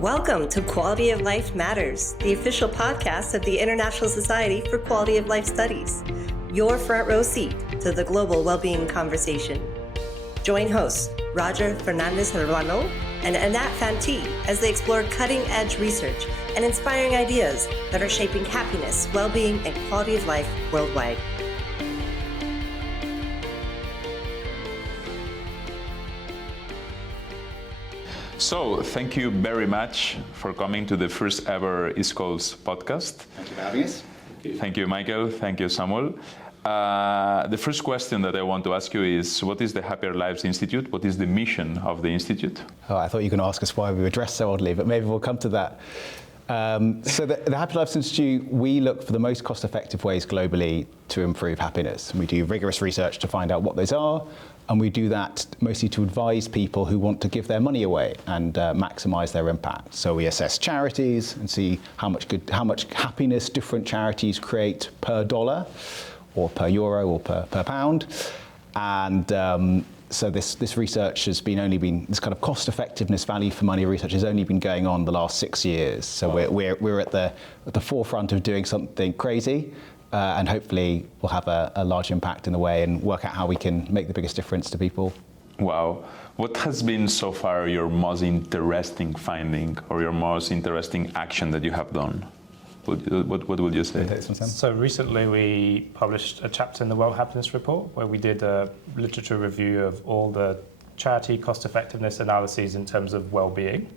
Welcome to Quality of Life Matters, the official podcast of the International Society for Quality of Life Studies, your front row seat to the global well-being conversation. Join hosts Roger Fernandez-Urbano and Anat Fanti as they explore cutting-edge research and inspiring ideas that are shaping happiness, well-being, and quality of life worldwide. So, thank you very much for coming to the first ever ISQOLS podcast. Thank you for having us. Thank you, Michael. Thank you, Samuel. The first question that I want to ask you is, what is the Happier Lives Institute? What is the mission of the Institute? Oh, I thought you were going to ask us why we were dressed so oddly, but maybe we'll come to that. So the Happier Lives Institute, we look for the most cost-effective ways globally to improve happiness. We do rigorous research to find out what those are, and we do that mostly to advise people who want to give their money away and maximize their impact. So we assess charities and see how much happiness different charities create per dollar, or per euro, or per pound. And so this research has this kind of cost effectiveness value for money research has only been going on the last 6 years. So we're at the forefront of doing something crazy. And hopefully we'll have a large impact in the way and work out how we can make the biggest difference to people. Wow. What has been so far your most interesting finding or your most interesting action that you have done? What would you say? So recently we published a chapter in the World Happiness Report where we did a literature review of all the charity cost effectiveness analyses in terms of well-being.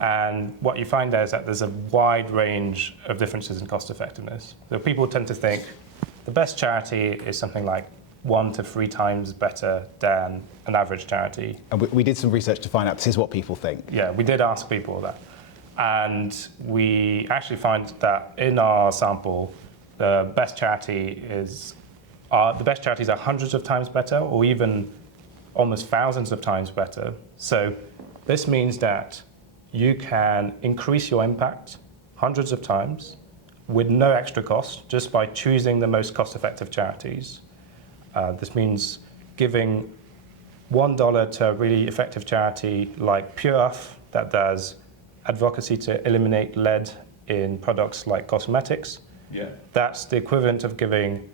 And what you find there is that there's a wide range of differences in cost effectiveness. So people tend to think the best charity is something like 1 to 3 times better than an average charity. And we did some research to find out this is what people think. Yeah, we did ask people that. And we actually find that in our sample, the best charities are hundreds of times better, or even almost thousands of times better. So this means that you can increase your impact hundreds of times with no extra cost, just by choosing the most cost-effective charities. This means giving $1 to a really effective charity like Pure Earth that does advocacy to eliminate lead in products like cosmetics. Yeah. That's the equivalent of giving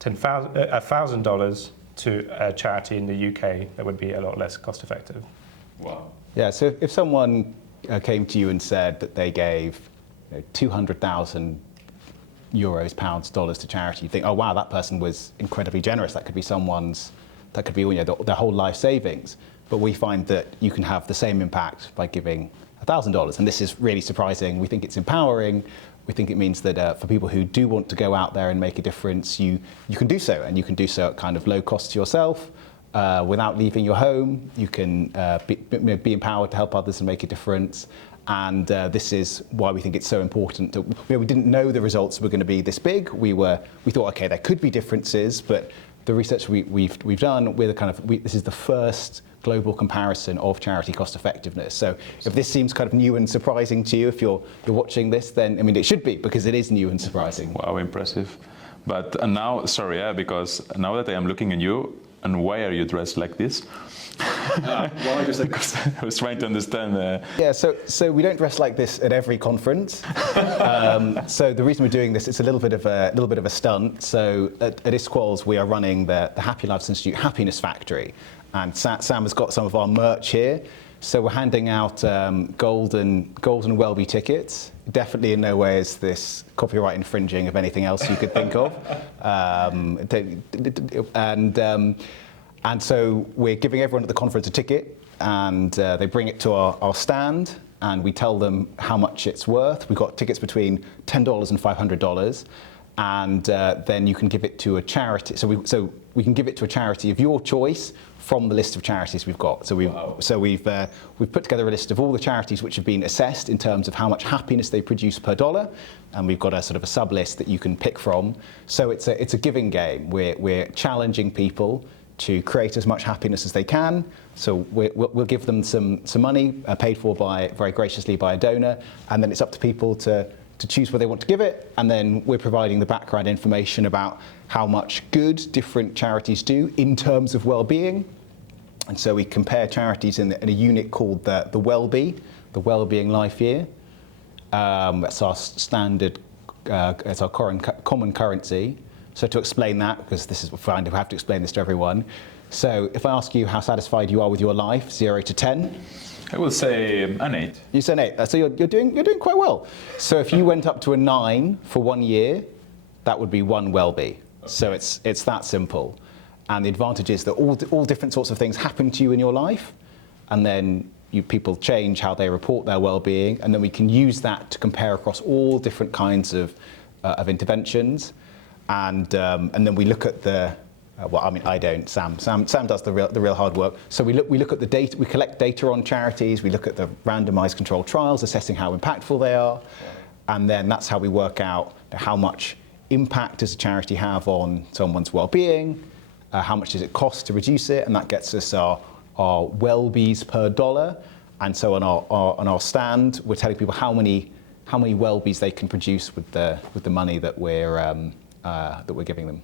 $1,000 to a charity in the UK that would be a lot less cost effective. Wow. Yeah, so if someone came to you and said that they gave 200,000 euros, pounds, dollars to charity, you think, oh wow, that person was incredibly generous. That could be their whole life savings. But we find that you can have the same impact by giving $1,000. And this is really surprising. We think it's empowering. We think it means that for people who do want to go out there and make a difference, you can do so. And you can do so at kind of low cost to yourself. Without leaving your home, you can be empowered to help others and make a difference. And this is why we think it's so important. We didn't know the results were going to be this big. We thought, okay, there could be differences, but the research we've done, this is the first global comparison of charity cost effectiveness. So if this seems kind of new and surprising to you, if you're watching this, then it should be, because it is new and surprising. Wow, impressive. But now, because now that I am looking at you, and why are you dressed like this? Because I was trying to understand. Yeah, so we don't dress like this at every conference. So the reason we're doing this, it's a little bit of a stunt. So at ISQOLS, we are running the Happier Lives Institute Happiness Factory, and Sam has got some of our merch here. So we're handing out gold and WELLBY tickets. Definitely in no way is this copyright infringing of anything else you could think of. And so we're giving everyone at the conference a ticket, and they bring it to our stand, and we tell them how much it's worth. We've got tickets between $10 and $500, and then you can give it to a charity. So we can give it to a charity of your choice from the list of charities we've got. So we've put together a list of all the charities which have been assessed in terms of how much happiness they produce per dollar, and we've got a sort of a sub list that you can pick from. So it's a giving game. We're challenging people to create as much happiness as they can. So we'll give them some money paid for very graciously by a donor, and then it's up to people to choose where they want to give it, and then we're providing the background information about how much good different charities do in terms of well-being. And so we compare charities in a unit called the WELLBY, the Wellbeing Life Year. That's our standard, it's our common currency. So to explain that, because this is fine, we have to explain this to everyone. So if I ask you how satisfied you are with your life, 0 to 10, I will say an 8. you say an 8. So you're doing quite well. So if you went up to a 9 for 1 year, that would be 1 WELLBY. So it's that simple. And the advantage is that all different sorts of things happen to you in your life, and then people change how they report their well-being, and then we can use that to compare across all different kinds of interventions, and then we look at the well, I mean, I don't. Sam does the real hard work. So we look at the data. We collect data on charities. We look at the randomized controlled trials, assessing how impactful they are, and then that's how we work out how much impact does a charity have on someone's well-being, how much does it cost to reduce it, and that gets us our WELLBYs per dollar. And so on our stand, we're telling people how many WELLBYs they can produce with the money that we're giving them.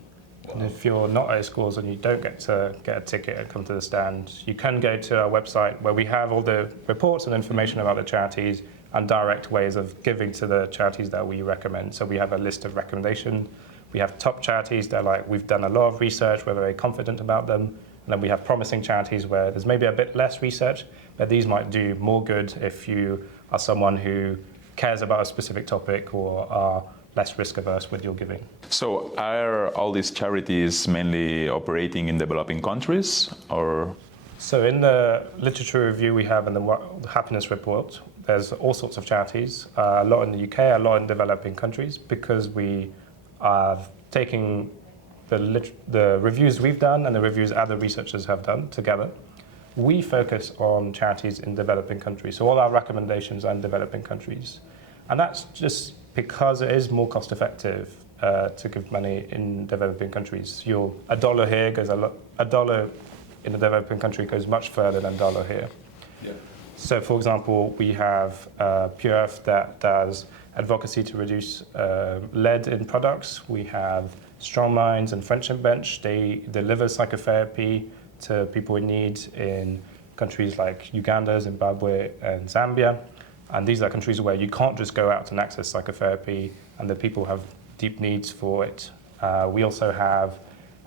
And if you're not ISQOLS and you don't get to get a ticket and come to the stand, you can go to our website where we have all the reports and information about the charities and direct ways of giving to the charities that we recommend. So we have a list of recommendations. We have top charities that we've done a lot of research, we're very confident about them. And then we have promising charities where there's maybe a bit less research, but these might do more good if you are someone who cares about a specific topic or are less risk averse with your giving. So are all these charities mainly operating in developing countries, or? So in the literature review we have in the happiness report, there's all sorts of charities, a lot in the UK, a lot in developing countries, because we are taking the reviews we've done and the reviews other researchers have done together. We focus on charities in developing countries, so all our recommendations are in developing countries. And that's just because it is more cost effective to give money in developing countries. A dollar here goes a dollar in a developing country goes much further than a dollar here. Yeah. So for example, we have Pure Earth that does advocacy to reduce lead in products. We have Strong Minds and Friendship Bench. They deliver psychotherapy to people in need in countries like Uganda, Zimbabwe, and Zambia. And these are countries where you can't just go out and access psychotherapy, and the people have deep needs for it. We also have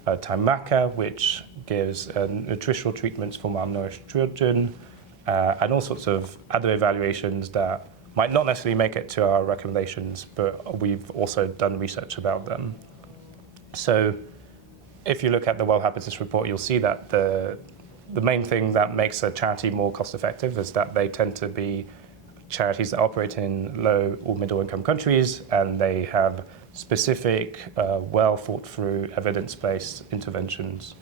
Taimaka, which gives nutritional treatments for malnourished children, and all sorts of other evaluations that might not necessarily make it to our recommendations, but we've also done research about them. So if you look at the World Happiness Report, you'll see that the main thing that makes a charity more cost effective is that they tend to be charities that operate in low or middle income countries, and they have specific, well thought through, evidence-based interventions.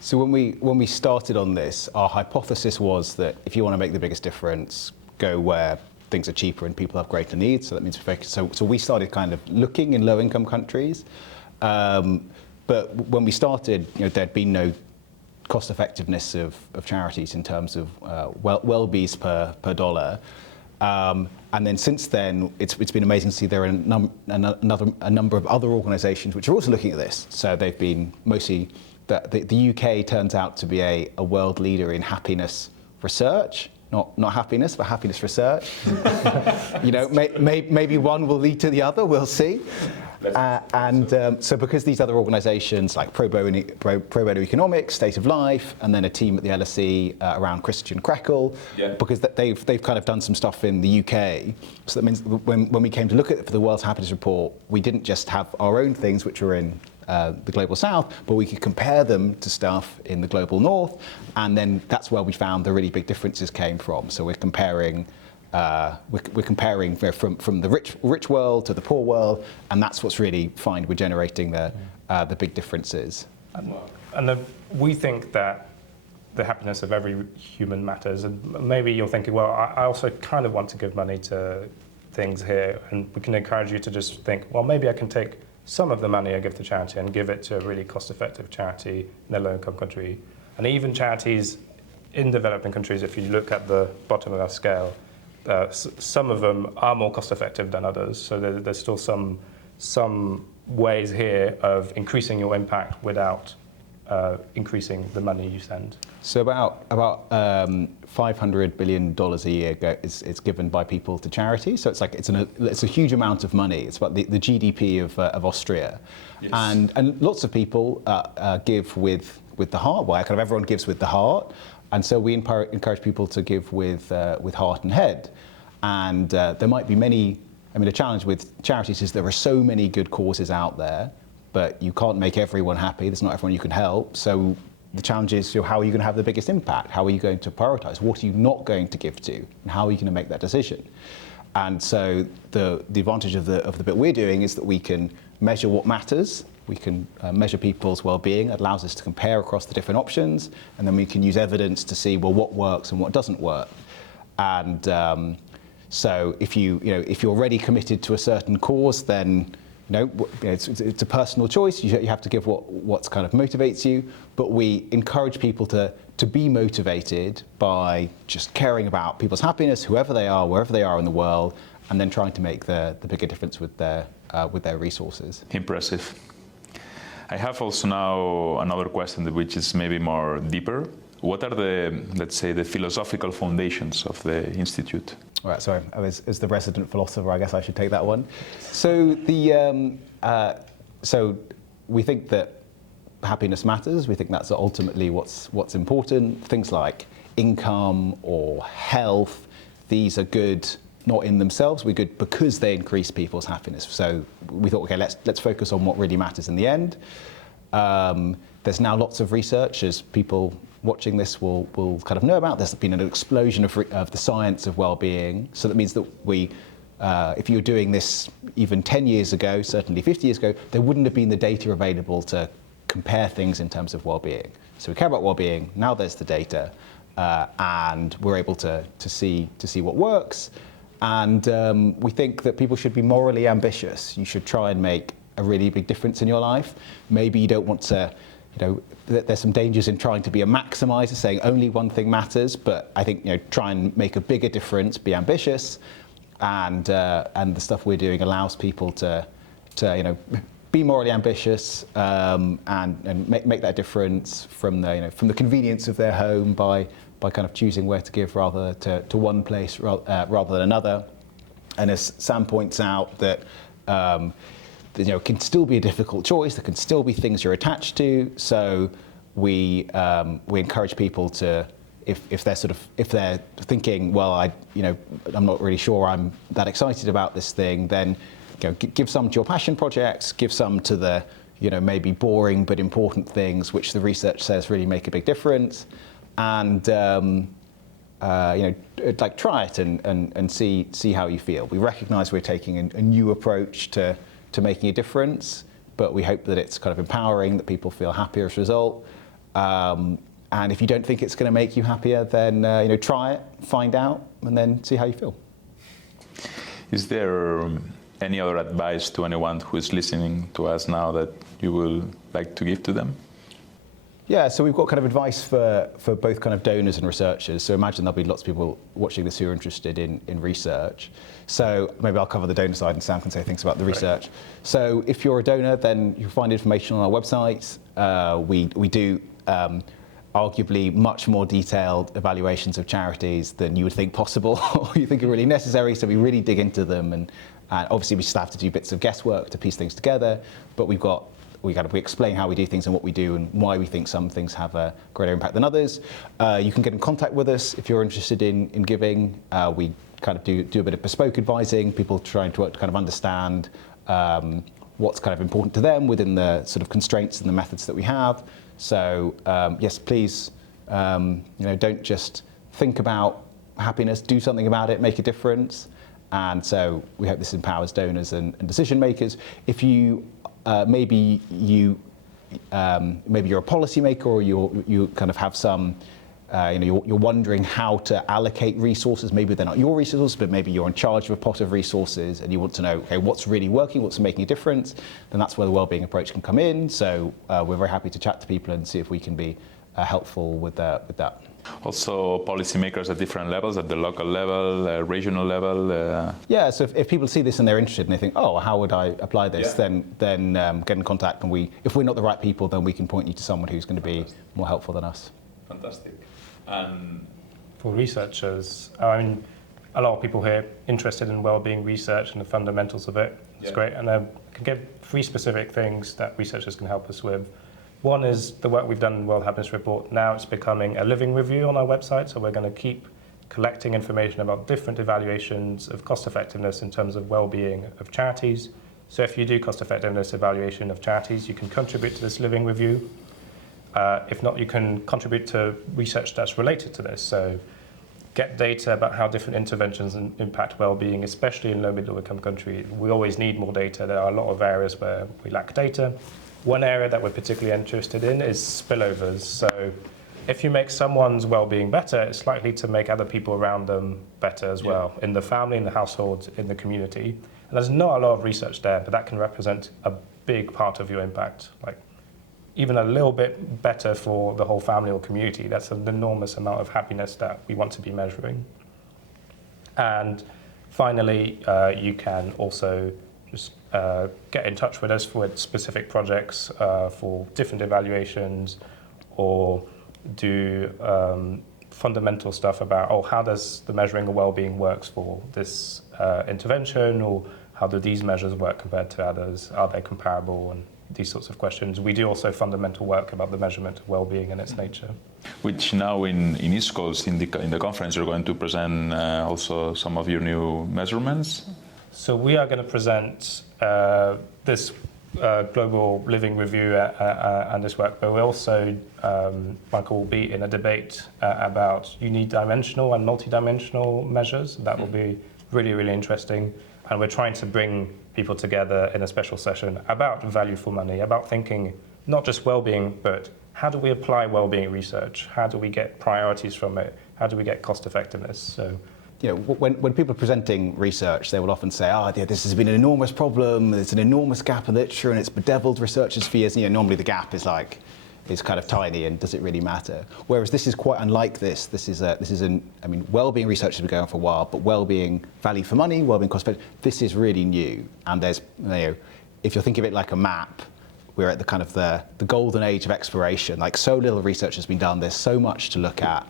So when we started on this, our hypothesis was that if you want to make the biggest difference, go where things are cheaper and people have greater needs. So that means so we started kind of looking in low income countries, but when we started, there'd been no cost effectiveness of charities in terms of WELLBYs per dollar. And then since then, it's been amazing to see there are a number of other organisations which are also looking at this. So they've been mostly, the UK turns out to be a world leader in happiness research, not happiness, but happiness research. Maybe one will lead to the other, we'll see. So because these other organisations like Pro Bono Economics, State of Life, and then a team at the LSE around Christian Krekel, because they've kind of done some stuff in the UK. So that means when we came to look at it for the World Happiness Report, we didn't just have our own things which were in the Global South, but we could compare them to stuff in the Global North, and then that's where we found the really big differences came from. So we're comparing from the rich world to the poor world, and that's what's really fine. We're generating the big differences. And we think that the happiness of every human matters. And maybe you're thinking, well, I also kind of want to give money to things here, and we can encourage you to just think, well, maybe I can take some of the money I give to charity and give it to a really cost-effective charity in a low-income country. And even charities in developing countries, if you look at the bottom of our scale, some of them are more cost-effective than others. So there's still some ways here of increasing your impact without increasing the money you send? So about $500 billion a year is given by people to charity. So it's a huge amount of money. It's about the GDP of Austria, yes. and lots of people give with the heart. Well, kind of everyone gives with the heart, and so we encourage people to give with heart and head. And there might be many. I mean, the challenge with charities is there are so many good causes out there, but you can't make everyone happy. There's not everyone you can help. So the challenge is, how are you going to have the biggest impact? How are you going to prioritize? What are you not going to give to? And how are you going to make that decision? And so the advantage of the bit we're doing is that we can measure what matters. We can measure people's well-being. It allows us to compare across the different options, and then we can use evidence to see, well, what works and what doesn't work. And so if you're already committed to a certain cause, then it's a personal choice. You have to give what's kind of motivates you. But we encourage people to be motivated by just caring about people's happiness, whoever they are, wherever they are in the world, and then trying to make the bigger difference with their resources. Impressive. I have also now another question, which is maybe more deeper. What are let's say, the philosophical foundations of the Institute? All right, sorry, as the resident philosopher, I guess I should take that one. So so we think that happiness matters. We think that's ultimately what's important. Things like income or health, these are good not in themselves. We're good because they increase people's happiness. So we thought, okay, let's focus on what really matters in the end. There's now lots of research, as people watching this will kind of know about. There's been an explosion of the science of well-being. So that means that if you were doing this even 10 years ago, certainly 50 years ago, there wouldn't have been the data available to compare things in terms of well-being. So we care about well-being. Now there's the data, and we're able to see what works. And we think that people should be morally ambitious. You should try and make a really big difference in your life. Maybe you don't want to, there's some dangers in trying to be a maximizer, saying only one thing matters. But I think, try and make a bigger difference, be ambitious, and the stuff we're doing allows people to be morally ambitious and make that difference from the convenience of their home by kind of choosing where to give rather to one place rather than another. And as Sam points out, that it can still be a difficult choice. There can still be things you're attached to. So we encourage people to, if they're thinking, well, I'm not really sure I'm that excited about this thing, then give some to your passion projects, give some to the maybe boring but important things which the research says really make a big difference. And try it and see how you feel. We recognise we're taking a new approach to making a difference, but we hope that it's kind of empowering, that people feel happier as a result. And if you don't think it's going to make you happier, then try it, find out, and then see how you feel. Is there any other advice to anyone who is listening to us now that you would like to give to them? Yeah, so we've got kind of advice for both kind of donors and researchers. So imagine there'll be lots of people watching this who are interested in research. So maybe I'll cover the donor side and Sam can say things about the research. Right. So if you're a donor, then you'll find information on our website. We do arguably much more detailed evaluations of charities than you would think possible or you think are really necessary. So we really dig into them, and obviously we still have to do bits of guesswork to piece things together, but we explain how we do things and what we do and why we think some things have a greater impact than others. You can get in contact with us if you're interested in giving. We kind of do a bit of bespoke advising, people trying to kind of understand what's kind of important to them within the sort of constraints and the methods that we have. So yes, please, don't just think about happiness, do something about it, make a difference. And so we hope this empowers donors and decision makers. If you maybe you're a policymaker, or you kind of have some, you're wondering how to allocate resources. Maybe they're not your resources, but maybe you're in charge of a pot of resources, and you want to know, okay, what's really working, what's making a difference. Then that's where the wellbeing approach can come in. So we're very happy to chat to people and see if we can be helpful with that. Also, policymakers at different levels, at the local level, regional level. Yeah, so if people see this and they're interested and they think, oh, how would I apply this, Yeah. then get in contact, and if we're not the right people, then we can point you to someone who's going to be more helpful than us. Fantastic. And For researchers, I mean, a lot of people here interested in well-being research and the fundamentals of it. It's Yeah. great, and I can give 3 specific things that researchers can help us with. One is the work we've done in the World Happiness Report. Now it's becoming a living review on our website, so we're going to keep collecting information about different evaluations of cost effectiveness in terms of well-being of charities. So if you do cost effectiveness evaluation of charities, you can contribute to this living review. If not, you can contribute to research that's related to this. So get data about how different interventions impact well-being, especially in low middle income countries. We always need more data. There are a lot of areas where we lack data. One area that we're particularly interested in is spillovers. So if you make someone's well-being better, it's likely to make other people around them better as well, in the family, in the household, in the community. And there's not a lot of research there, but that can represent a big part of your impact. Like even a little bit better for the whole family or community. That's an enormous amount of happiness that we want to be measuring. And finally, you can also just get in touch with us for specific projects for different evaluations, or do fundamental stuff about, how does the measuring of well-being works for this intervention, or how do these measures work compared to others? Are they comparable? And these sorts of questions. We do also fundamental work about the measurement of well-being and its nature. which now in ISQOLS, in the conference, you're going to present also some of your new measurements. So we are going to present this global living review and this work, but we also, Michael, will be in a debate about unidimensional and multidimensional measures. That will be really, really interesting. And we're trying to bring people together in a special session about value for money, about thinking not just well-being, but how do we apply well-being research? How do we get priorities from it? How do we get cost effectiveness? So, when people are presenting research, they will often say, this has been an enormous problem, there's an enormous gap in literature, and it's bedeviled researchers for years. Normally the gap is kind of tiny, and does it really matter? Whereas this is quite unlike this. Well-being research has been going on for a while, but well-being value for money, well-being cost effective, this is really new. And there's, if you think of it like a map, we're at the kind of the golden age of exploration. Like, so little research has been done. There's so much to look at.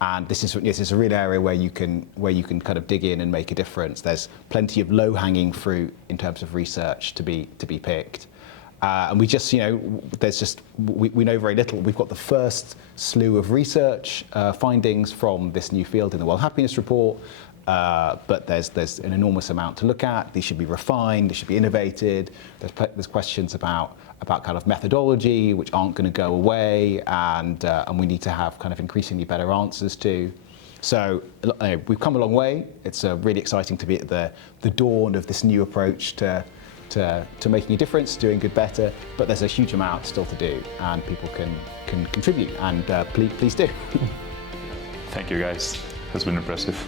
And this is a real area where you can kind of dig in and make a difference. There's plenty of low-hanging fruit in terms of research to be picked. And we just, we know very little. We've got the first slew of research findings from this new field in the World Happiness Report, but there's an enormous amount to look at. These should be refined, they should be innovated. There's questions about kind of methodology, which aren't going to go away, and we need to have kind of increasingly better answers to. So we've come a long way. It's really exciting to be at the dawn of this new approach to making a difference, doing good better, but there's a huge amount still to do, and people can contribute, and please do. Thank you, guys. It's been impressive.